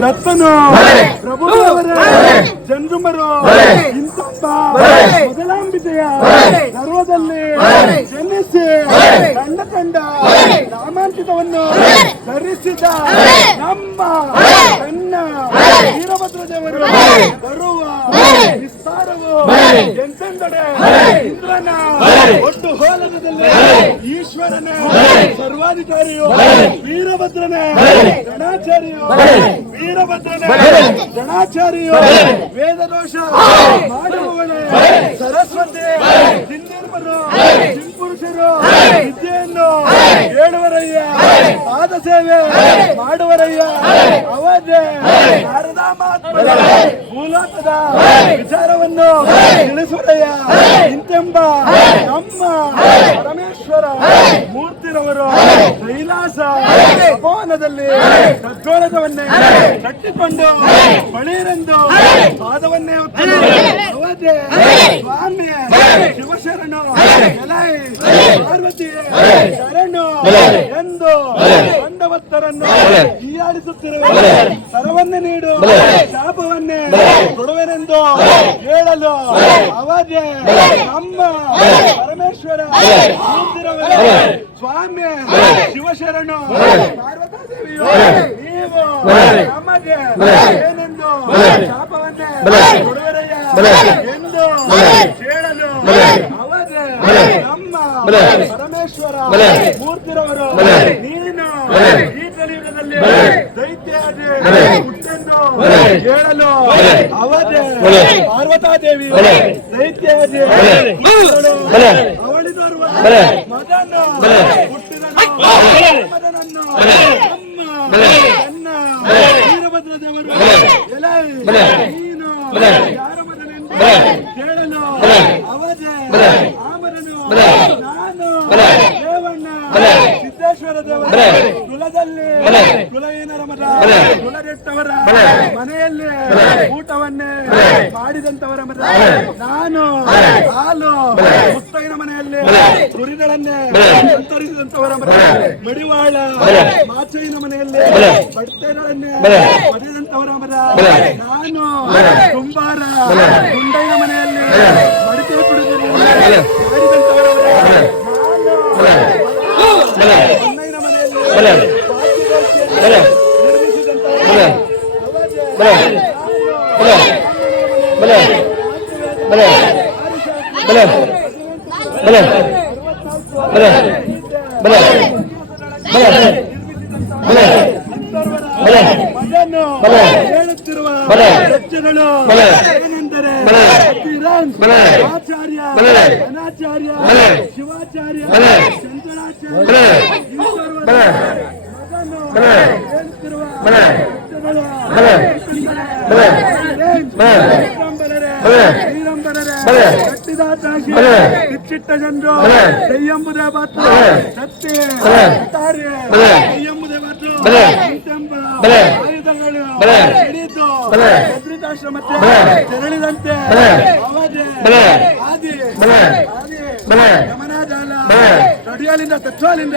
ರತ್ನನು ಪ್ರಭುವರೇ ಜನ್ರುಮರು ಇಂತಪ್ಪ ಮೊದಲಾಂಬಿಕೆಯ ಗರ್ವದಲ್ಲಿ ಜನಿಸಿ ಕಂಡ ಕಂಡ ನಾಮಾಂಕಿತವನ್ನು ಧರಿಸಿದ ನಮ್ಮ ಕನ್ನ ವೀರಭದ್ರ ದೇವರು ಬರುವ ವಿಸ್ತಾರವು ಎಂತೆಂದಡೆ ಇಂದ್ರನ ಒಟ್ಟು ಹೋಲದಲ್ಲಿ ಈಶ್ವರನ ಸರ್ವಾಧಿಕಾರಿಯು ವೀರಭದ್ರನ ಗಣಾಚಾರ್ಯು ವೀರಭದ್ರನ ಗಣಾಚಾರ್ಯು ವೇದದೋಷ ಮಾಡುವವಳೆ ಸರಸ್ವತಿ ಹಿಂದಿರ್ಮರು ಹಿಂಪುರುಷರು ವಿದ್ಯೆಯನ್ನು ಹೇಳುವರಯ್ಯ ಪಾದ ಸೇವೆ ಮಾಡುವರಯ್ಯ ಅವಧೆ ಶಾರದಾ ಮಹಾತ್ಮರ ಮೂಲತದ ವಿಚಾರವನ್ನು ತಿಳಿಸುವರಯ್ಯ ಇಂತೆಂಬ ನಮ್ಮ ಪರಮೇಶ್ವರ ಮೂರ್ತಿರವರು ಕೈಲಾಸ ಭವನದಲ್ಲಿ ಖಡ್ಗೋಳದವನ್ನೇ ಕಟ್ಟಿಕೊಂಡು ಬಳಿರೆಂದು ಪಾದವನ್ನೇ ಅವಧೆ ಸ್ವಾಮಿ ಶಿವಶರಣು ಎಲೈ ಪಾರ್ವತಿ ಶರಣು ಎಂದು ಬಂದವತ್ತರನ್ನು ಹೀಯಾಳಿಸುತ್ತಿರುವ ಸರವನ್ನೇ ನೀಡು ಶಾಪವನ್ನೇ ಕೊಡುವೆನೆಂದು ಹೇಳಲು ಅವಧೆ ನಮ್ಮ ಪರಮೇಶ್ವರ ಸ್ವಾಮಿ ಶಿವಶರಣು ಪಾರ್ವತಾದೇವಿಯು ನೀವು ನಮಗೆ ಏನೆಂದು ಶಾಪವನ್ನೇ ಕೊಡುವರಯ್ಯ ಎಂದು ಹೇಳಲು ಅವಧೆ ನಮ್ಮ ಪರಮೇಶ್ವರ ಮೂರ್ತಿರವರು ನೀನು ಈ ಕಲಿಯುಗದಲ್ಲಿ ದೈತ್ಯಾದಿ ಹುಟ್ಟೆಂದು ಹೇಳಲು ಅವಧೆ ಪಾರ್ವತಾದೇವಿಯು ದೈತ್ಯಾದಿ ಅವಳಿದರುವ ಮಗನು ಹುಟ್ಟಿದನು ಮಗನನ್ನು ನಮ್ಮ ವೀರಭದ್ರ ದೇವರು ನೀನು ಯಾರ ಮಗನೆಂದು ಕೇಳಲು ಅವಧೆ ಆಮರನು ನಾನು ದೇವಣ್ಣ ಸಿದ್ದೇಶ್ವರ ದೇವರ ಕುಲದಲ್ಲಿ ಕುಲಹೀನರ ಮಠ ಕುಲಗೆಟ್ಟವರ ಮನೆಯಲ್ಲಿ ಊಟವನ್ನೇ ಮಾಡಿದಂತವರ ಮಠ ನಾನು ಹಾಲು ಮುತ್ತೈನ ಮನೆಯಲ್ಲಿ ಕುರಿಗಳನ್ನೇ ಸಂತರಿಸಿದಂತವರ ಮಠ ಮಡಿವಾಳ ಮಾಚೈನ ಮನೆಯಲ್ಲಿ ಬಟ್ಟೆಗಳನ್ನೇ ಪಡೆದಂತವರ ಮಠ ನಾನು ಕುಂಬಾರ ಗುಂಡೈನ ಮನೆಯಲ್ಲಿ ಮಡಿಕೆ ಕುಡಿದು ಮಾಡಿದಂತವರ ಹೊನ್ನೈನ ಮನೆಯಲ್ಲಿ ಹೇಳುತ್ತಿರುವ ಚರ್ಚೆಗಳು ಏನೆಂದರೆ ಆಚಾರ್ಯ ಅನಾಚಾರ್ಯ ಶಿವಾಚಾರ್ಯ ಚಂದ್ರಾಚಾರ್ಯ ಹೇಳುತ್ತಿರುವ ಕಟ್ಟಿದಾಚಾಶಿ ಕಿಚ್ಚಿಟ್ಟ ಜನರು ಕೈಯಂಬುದೇ ಮಾತ್ರ ಶಕ್ತಿ ಕೈಯಂಬುದೇ ಮಾತ್ರ ಆಯುಧಗಳು ಹಿಡಿದು ಬದ್ರಿಕಾಶ್ರಮಕ್ಕೆ ತೆರಳಿದಂತೆ ಆದಿ ಗಮನಾಜಾಲ ಕಡಿಯಾಲಿಂದ ತತ್ವಾಲಿಂದ